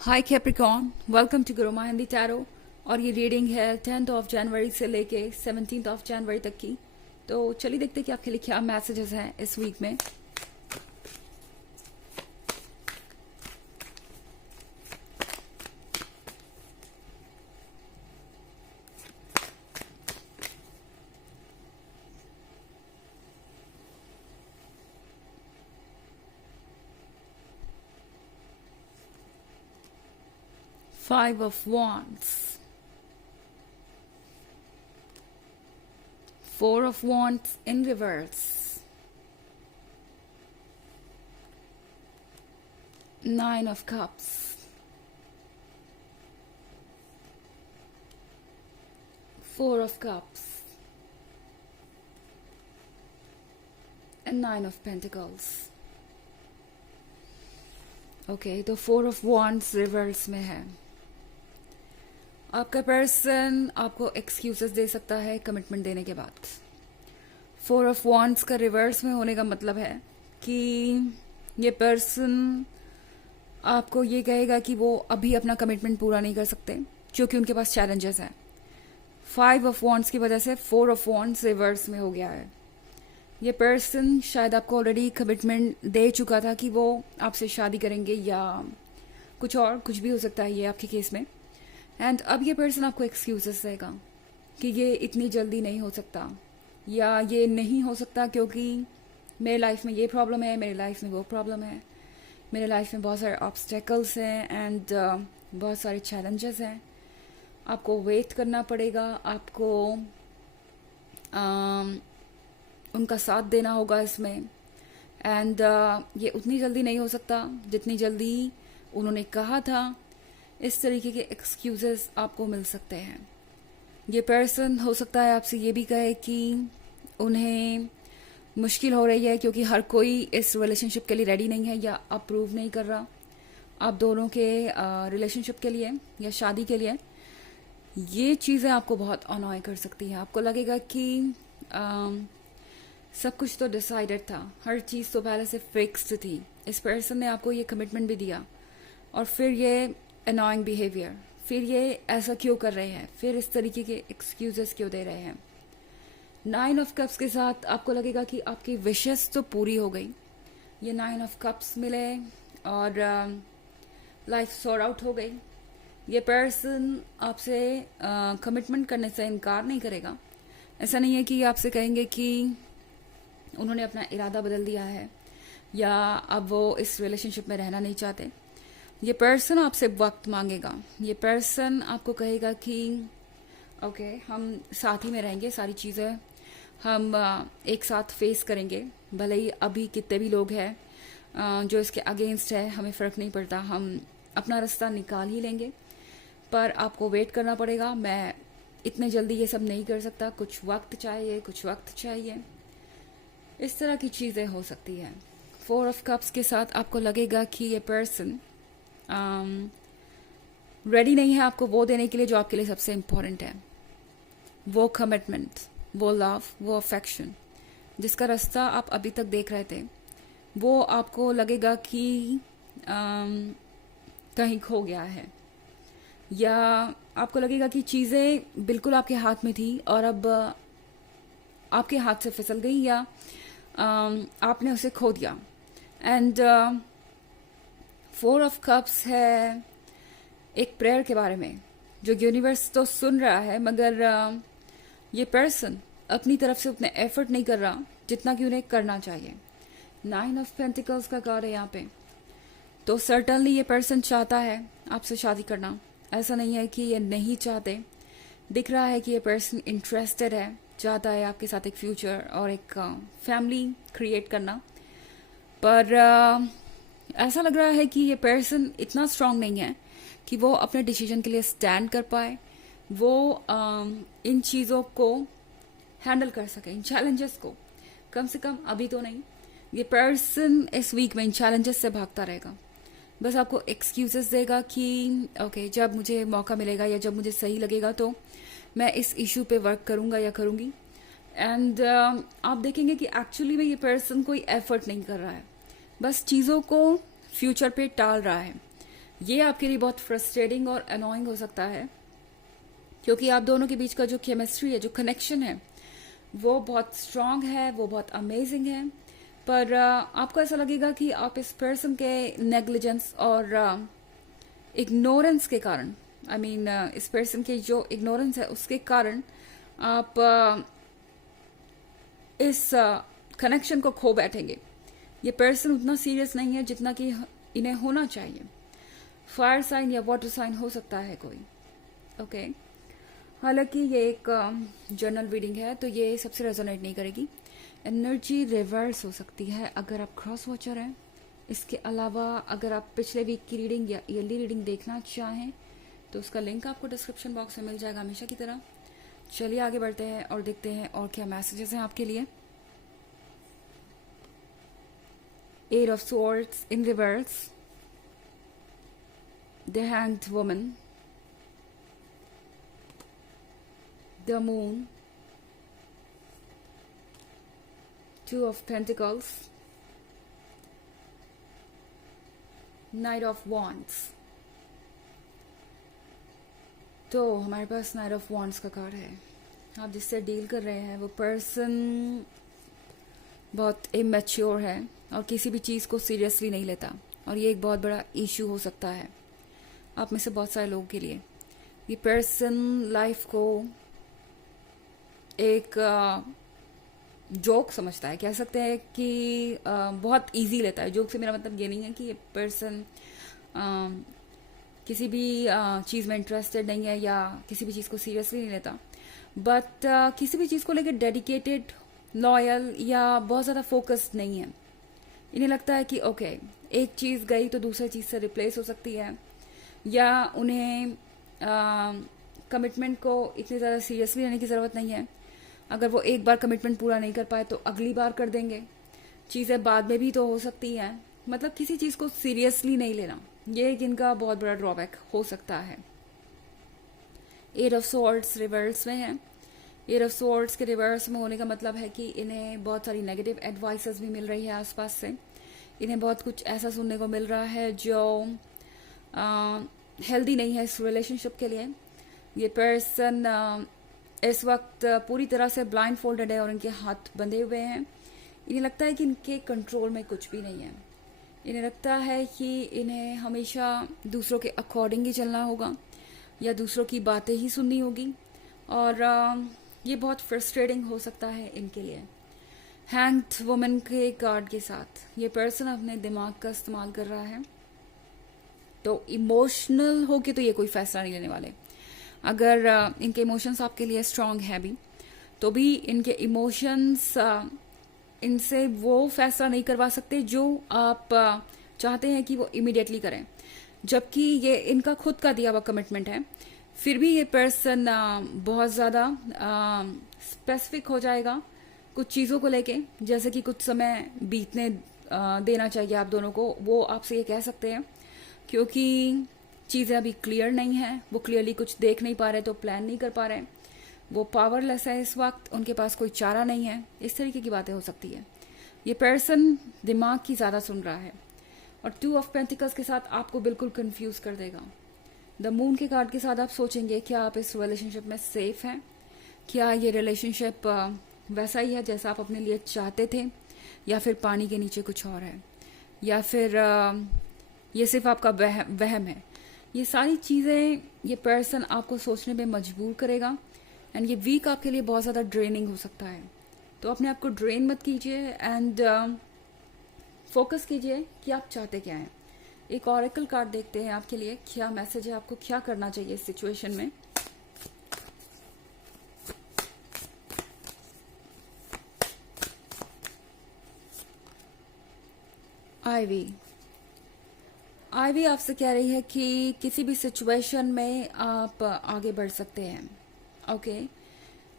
Hi Capricorn, welcome to Guru Hindi tarot. और ये reading है 10th ऑफ जनवरी से लेके 17th ऑफ जनवरी तक की। तो चलिए देखते हैं कि आपके लिए क्या मैसेजेस हैं इस वीक में। Five of Wands, Four of Wands in reverse, Nine of Cups, Four of Cups, and Nine of Pentacles. Okay, तो फोर ऑफ वॉन्ड्स रिवर्स में है। आपका पर्सन आपको एक्सक्यूजेस दे सकता है कमिटमेंट देने के बाद। फोर ऑफ वॉन्ड्स का रिवर्स में होने का मतलब है कि ये पर्सन आपको ये कहेगा कि वो अभी अपना कमिटमेंट पूरा नहीं कर सकते क्योंकि उनके पास चैलेंजेस हैं। फाइव ऑफ वॉन्ड्स की वजह से फोर ऑफ वॉन्ड्स रिवर्स में हो गया है। ये पर्सन शायद आपको ऑलरेडी कमिटमेंट दे चुका था कि वो आपसे शादी करेंगे या कुछ भी हो सकता है ये आपके केस में। एंड अब ये पर्सन आपको एक्सक्यूजेस देगा कि ये इतनी जल्दी नहीं हो सकता या ये नहीं हो सकता क्योंकि मेरे लाइफ में ये प्रॉब्लम है, मेरे लाइफ में वो प्रॉब्लम है, मेरे लाइफ में बहुत सारे ऑब्स्टेकल्स हैं एंड बहुत सारे चैलेंजेस हैं। आपको वेट करना पड़ेगा, आपको उनका साथ देना होगा इसमें। एंड ये उतनी जल्दी नहीं हो सकता जितनी जल्दी उन्होंने कहा था। इस तरीके के एक्सक्यूजेस आपको मिल सकते हैं। ये पर्सन हो सकता है आपसे ये भी कहे कि उन्हें मुश्किल हो रही है क्योंकि हर कोई इस रिलेशनशिप के लिए रेडी नहीं है या अप्रूव नहीं कर रहा आप दोनों के रिलेशनशिप के लिए या शादी के लिए। ये चीज़ें आपको बहुत अनॉय कर सकती हैं। आपको लगेगा कि सब कुछ तो डिसाइडेड था, हर चीज़ तो पहले से फिक्स्ड थी। इस पर्सन ने आपको ये कमिटमेंट भी दिया और फिर ये अनॉइंग बिहेवियर, फिर ये ऐसा क्यों कर रहे हैं, फिर इस तरीके के एक्सक्यूजेस क्यों दे रहे हैं। नाइन ऑफ कप्स के साथ आपको लगेगा कि आपकी विशेस तो पूरी हो गई। ये नाइन ऑफ कप्स मिले और लाइफ सॉर्ट आउट हो गई। ये पर्सन आपसे कमिटमेंट करने से इनकार नहीं करेगा। ऐसा नहीं है कि ये आपसे कहेंगे कि उन्होंने अपना इरादा बदल दिया है या अब वो इस रिलेशनशिप में रहना नहीं चाहते। ये पर्सन आपसे वक्त मांगेगा। ये पर्सन आपको कहेगा कि ओके, हम साथ ही में रहेंगे, सारी चीज़ें हम एक साथ फेस करेंगे। भले ही अभी कितने भी लोग हैं जो इसके अगेंस्ट है, हमें फ़र्क नहीं पड़ता, हम अपना रास्ता निकाल ही लेंगे। पर आपको वेट करना पड़ेगा। मैं इतने जल्दी ये सब नहीं कर सकता, कुछ वक्त चाहिए, कुछ वक्त चाहिए। इस तरह की चीज़ें हो सकती हैं। फोर ऑफ कप्स के साथ आपको लगेगा कि ये पर्सन रेडी नहीं है आपको वो देने के लिए जो आपके लिए सबसे इम्पोर्टेंट है, वो कमिटमेंट, वो लव, वो अफेक्शन जिसका रास्ता आप अभी तक देख रहे थे। वो आपको लगेगा कि कहीं खो गया है या आपको लगेगा कि चीज़ें बिल्कुल आपके हाथ में थी और अब आपके हाथ से फिसल गई या आपने उसे खो दिया। एंड फोर ऑफ कप्स है एक प्रेयर के बारे में जो यूनिवर्स तो सुन रहा है, मगर ये पर्सन अपनी तरफ से उतने एफर्ट नहीं कर रहा जितना कि उन्हें करना चाहिए। नाइन ऑफ पेंटिकल्स का कार्ड है यहाँ पे। तो सर्टनली ये पर्सन चाहता है आपसे शादी करना। ऐसा नहीं है कि ये नहीं चाहते। दिख रहा है कि ये पर्सन इंटरेस्टेड है, चाहता है आपके साथ एक फ्यूचर और एक फैमिली क्रिएट करना। पर ऐसा लग रहा है कि ये पर्सन इतना स्ट्रांग नहीं है कि वो अपने डिसीजन के लिए स्टैंड कर पाए, वो इन चीज़ों को हैंडल कर सके, इन चैलेंजेस को। कम से कम अभी तो नहीं। ये पर्सन इस वीक में इन चैलेंजेस से भागता रहेगा। बस आपको एक्सक्यूजेस देगा कि ओके, जब मुझे मौका मिलेगा या जब मुझे सही लगेगा तो मैं इस इशू पे वर्क करूंगा या करूंगी। एंड आप देखेंगे कि एक्चुअली में ये पर्सन कोई एफर्ट नहीं कर रहा है, बस चीज़ों को फ्यूचर पे टाल रहा है। ये आपके लिए बहुत फ्रस्ट्रेटिंग और अनोइंग हो सकता है, क्योंकि आप दोनों के बीच का जो केमिस्ट्री है, जो कनेक्शन है, वो बहुत स्ट्रांग है, वो बहुत अमेजिंग है। पर आपको ऐसा लगेगा कि आप इस पर्सन के नेग्लिजेंस और इग्नोरेंस के कारण, आई मीन इस पर्सन के जो इग्नोरेंस है उसके कारण आप इस कनेक्शन को खो बैठेंगे। ये पर्सन उतना सीरियस नहीं है जितना कि इन्हें होना चाहिए। फायर साइन या वाटर साइन हो सकता है कोई, ओके। हालांकि ये एक जर्नल रीडिंग है, तो ये सबसे रेजोनेट नहीं करेगी। एनर्जी रिवर्स हो सकती है अगर आप क्रॉस वॉचर हैं। इसके अलावा अगर आप पिछले वीक की रीडिंग या ईयरली रीडिंग देखना चाहें तो उसका लिंक आपको डिस्क्रिप्शन बॉक्स में मिल जाएगा हमेशा की तरह। चलिए आगे बढ़ते हैं और देखते हैं और क्या मैसेजेस हैं आपके लिए। Eight of swords in reverse, the hanged woman, the moon, two of pentacles, knight of wands. तो हमारे पास नाइट ऑफ वॉन्ड्स का कार्ड है। आप जिससे डील कर रहे हैं वो पर्सन बहुत इमेच्योर है और किसी भी चीज़ को सीरियसली नहीं लेता, और ये एक बहुत बड़ा इशू हो सकता है आप में से बहुत सारे लोगों के लिए। ये पर्सन लाइफ को एक जोक समझता है, कह सकते हैं कि बहुत इजी लेता है। जोक से मेरा मतलब ये नहीं है कि ये पर्सन किसी भी चीज़ में इंटरेस्टेड नहीं है या किसी भी चीज़ को सीरियसली नहीं लेता, बट किसी भी चीज़ को लेकर डेडिकेटेड, लॉयल या बहुत ज़्यादा फोकस्ड नहीं है। इन्हें लगता है कि ओके, एक चीज़ गई तो दूसरी चीज़ से रिप्लेस हो सकती है, या उन्हें कमिटमेंट को इतनी ज़्यादा सीरियसली लेने की ज़रूरत नहीं है। अगर वो एक बार कमिटमेंट पूरा नहीं कर पाए तो अगली बार कर देंगे, चीज़ें बाद में भी तो हो सकती हैं। मतलब किसी चीज़ को सीरियसली नहीं लेना, ये एक इनका बहुत बड़ा ड्रॉबैक हो सकता है। एट ऑफ स्वॉर्ड्स रिवर्स में है। एट ऑफ स्वॉर्ड्स के रिवर्स में होने का मतलब है कि इन्हें बहुत सारी नेगेटिव एडवाइसेस भी मिल रही है आसपास से। इन्हें बहुत कुछ ऐसा सुनने को मिल रहा है जो हेल्दी नहीं है इस रिलेशनशिप के लिए। ये पर्सन इस वक्त पूरी तरह से ब्लाइंड फोल्डेड है और इनके हाथ बंधे हुए हैं। इन्हें लगता है कि इनके कंट्रोल में कुछ भी नहीं है। इन्हें लगता है कि इन्हें हमेशा दूसरों के अकॉर्डिंग ही चलना होगा या दूसरों की बातें ही सुननी होगी, और ये बहुत फ्रस्ट्रेटिंग हो सकता है इनके लिए। हैंग्ड वुमन के कार्ड के साथ ये पर्सन अपने दिमाग का इस्तेमाल कर रहा है, तो इमोशनल हो के तो ये कोई फैसला नहीं लेने वाले। अगर इनके इमोशंस आपके लिए स्ट्रांग है भी, तो भी इनके इमोशंस इनसे वो फैसला नहीं करवा सकते जो आप चाहते हैं कि वो इमीडिएटली करें, जबकि ये इनका खुद का दिया हुआ कमिटमेंट है। फिर भी ये पर्सन बहुत ज़्यादा स्पेसिफिक हो जाएगा कुछ चीज़ों को लेके, जैसे कि कुछ समय बीतने देना चाहिए आप दोनों को, वो आपसे ये कह सकते हैं, क्योंकि चीज़ें अभी क्लियर नहीं है। वो क्लियरली कुछ देख नहीं पा रहे, तो प्लान नहीं कर पा रहे, वो पावरलेस है इस वक्त, उनके पास कोई चारा नहीं है। इस तरीके की बातें हो सकती है। ये पर्सन दिमाग की ज़्यादा सुन रहा है, और टू ऑफ पेंटिकल्स के साथ आपको बिल्कुल कंफ्यूज कर देगा। द मून के कार्ड के साथ आप सोचेंगे क्या आप इस रिलेशनशिप में सेफ हैं, क्या ये रिलेशनशिप वैसा ही है जैसा आप अपने लिए चाहते थे, या फिर पानी के नीचे कुछ और है, या फिर ये सिर्फ आपका वहम है। ये सारी चीज़ें ये पर्सन आपको सोचने में मजबूर करेगा, एंड ये वीक आपके लिए बहुत ज़्यादा ड्रेनिंग हो सकता है। तो अपने आप को ड्रेन मत कीजिए, एंड फोकस कीजिए कि आप चाहते क्या हैं। एक ऑरेकल कार्ड देखते हैं आपके लिए, क्या मैसेज है, आपको क्या करना चाहिए इस सिचुएशन में। आईवी आपसे कह रही है कि किसी भी सिचुएशन में आप आगे बढ़ सकते हैं, ओके।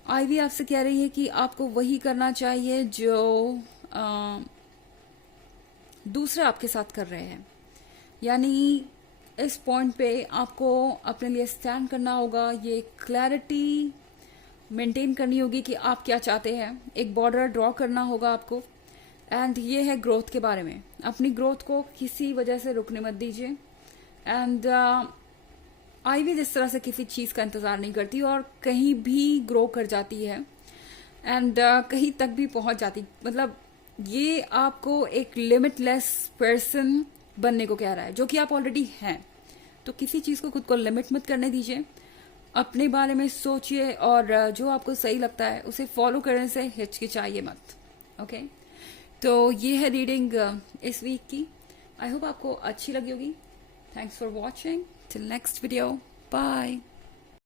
आईवी आपसे कह रही है कि आपको वही करना चाहिए जो दूसरे आपके साथ कर रहे हैं, यानी इस पॉइंट पे आपको अपने लिए स्टैंड करना होगा। ये क्लैरिटी मेंटेन करनी होगी कि आप क्या चाहते हैं, एक बॉर्डर ड्रॉ करना होगा आपको। एंड ये है ग्रोथ के बारे में। अपनी ग्रोथ को किसी वजह से रुकने मत दीजिए, एंड आईवी इस तरह से किसी चीज का इंतजार नहीं करती और कहीं भी ग्रो कर जाती है एंड कहीं तक भी पहुंच जाती, मतलब ये आपको एक लिमिटलेस पर्सन बनने को कह रहा है, जो कि आप ऑलरेडी हैं। तो किसी चीज को खुद को लिमिट मत करने दीजिए, अपने बारे में सोचिए और जो आपको सही लगता है उसे फॉलो करने से हिचकिचाइए मत। ओके, तो ये है रीडिंग इस वीक की। आई होप आपको अच्छी लगी होगी। Thanks for watching, till next video, bye.